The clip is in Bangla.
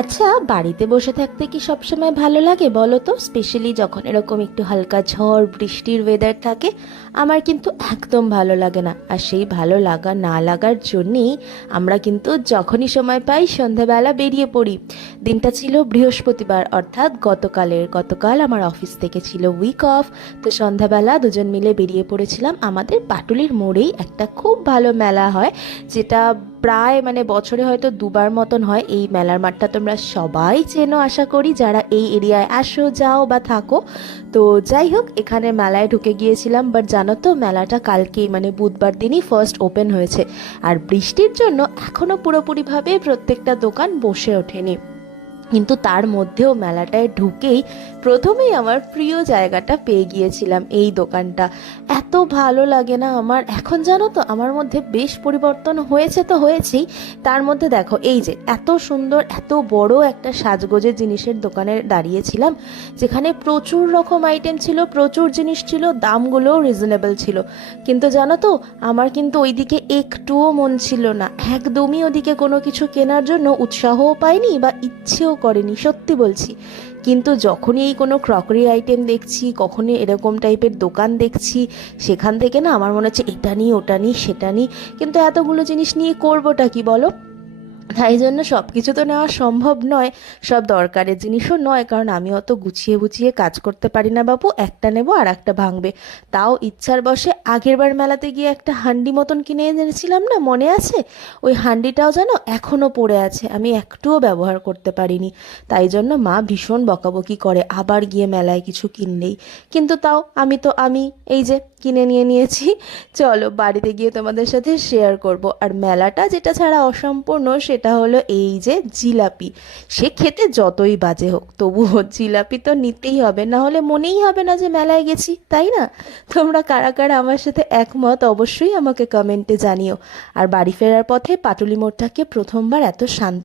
আচ্ছা, বাড়িতে বসে থাকতে কি সবসময় ভালো লাগে বলো তো? স্পেশালি যখন এরকম একটু হালকা ঝড় বৃষ্টির ওয়েদার থাকে। আমার কিন্তু একদম ভালো লাগে না। আর সেই ভালো লাগা না লাগার জন্যেই আমরা কিন্তু যখনই সময় পাই সন্ধ্যাবেলা বেরিয়ে পড়ি। দিনটা ছিল বৃহস্পতিবার, অর্থাৎ গতকাল আমার অফিস থেকে ছিল উইক অফ। তো সন্ধ্যাবেলা দুজন মিলে বেরিয়ে পড়েছিলাম। আমাদের পাটুলির মোড়েই একটা খুব ভালো মেলা হয়, যেটা প্রায় বছরে হয়তো দুবার মতন হয়। এই মেলার মাঠটা তোমরা সবাই চেনো আশা করি, যারা এই এরিয়ায় আসো যাও বা থাকো। তো যাই হোক, এখানে মেলায় ঢুকে গিয়েছিলাম। বাট জানো তো, মেলাটা কালকেই বুধবার দিনই ফার্স্ট ওপেন হয়েছে। আর বৃষ্টির জন্য এখনো পুরোপুরিভাবে প্রত্যেকটা দোকান বসে ওঠেনি। কিন্তু তার মধ্যেও মেলাটায় ঢুকেই প্রথমেই আমার প্রিয় জায়গাটা পেয়ে গিয়েছিলাম, এই দোকানটা। এত ভালো লাগে না আমার এখন, জানো তো, আমার মধ্যে বেশ পরিবর্তন হয়েছে তো হয়েছেই। তার মধ্যে দেখো, এই যে এত সুন্দর এত বড় একটা সাজগোজের জিনিসের দোকানে দাঁড়িয়েছিলাম, যেখানে প্রচুর রকম আইটেম ছিল, প্রচুর জিনিস ছিল, দামগুলোও রিজনেবল ছিল। কিন্তু জানো তো, আমার কিন্তু ওইদিকে একটুও মন ছিল না, একদমই ওদিকে কোনো কিছু কেনার জন্য উৎসাহও পাইনি বা ইচ্ছেও করেনি, সত্যি বলছি। কিন্তু যখনই এই কোনো ক্রকারি আইটেম দেখছি, কখনই এরকম টাইপের দোকান দেখছি, সেখান থেকে না আমার মনে হচ্ছে এটা নিই ওটা নিই সেটা নিই। কিন্তু এতগুলো জিনিস নিয়ে করবোটা কি বলো? তাই জন্য সব কিছু তো নেওয়া সম্ভব নয়, সব দরকারের জিনিসও নয়, কারণ আমি অত গুছিয়ে গুছিয়ে কাজ করতে পারি না বাবু। একটা নেব আর একটা ভাঙবে। তাও ইচ্ছার বশে আগেরবার মেলাতে গিয়ে একটা হান্ডি মতন কিনে এনেছিলাম না, মনে আছে? ওই হান্ডিটাও যেন এখনও পড়ে আছে, আমি একটুও ব্যবহার করতে পারিনি। তাই জন্য মা ভীষণ বকাবকি করে আবার গিয়ে মেলায় কিছু কিনলেই। কিন্তু তাও আমি এই যে কিনে নিয়ে নিয়েছি। চলো বাড়িতে গিয়ে তোমাদের সাথে শেয়ার করব। আর মেলাটা যেটা ছাড়া অসম্পূর্ণ সেটা হলো এই যে জিলাপি। সে খেতে যতই বাজে হোক, তবুও জিলাপি তো নিতেই হবে, না হলে মনেই হবে না যে মেলায় গেছি, তাই না? তোমরা কারা কারা আমার সাথে একমত অবশ্যই আমাকে কমেন্টে জানিও। আর বাড়ি ফেরার পথে পাটুলি মোড়টাকে প্রথমবার এত শান্ত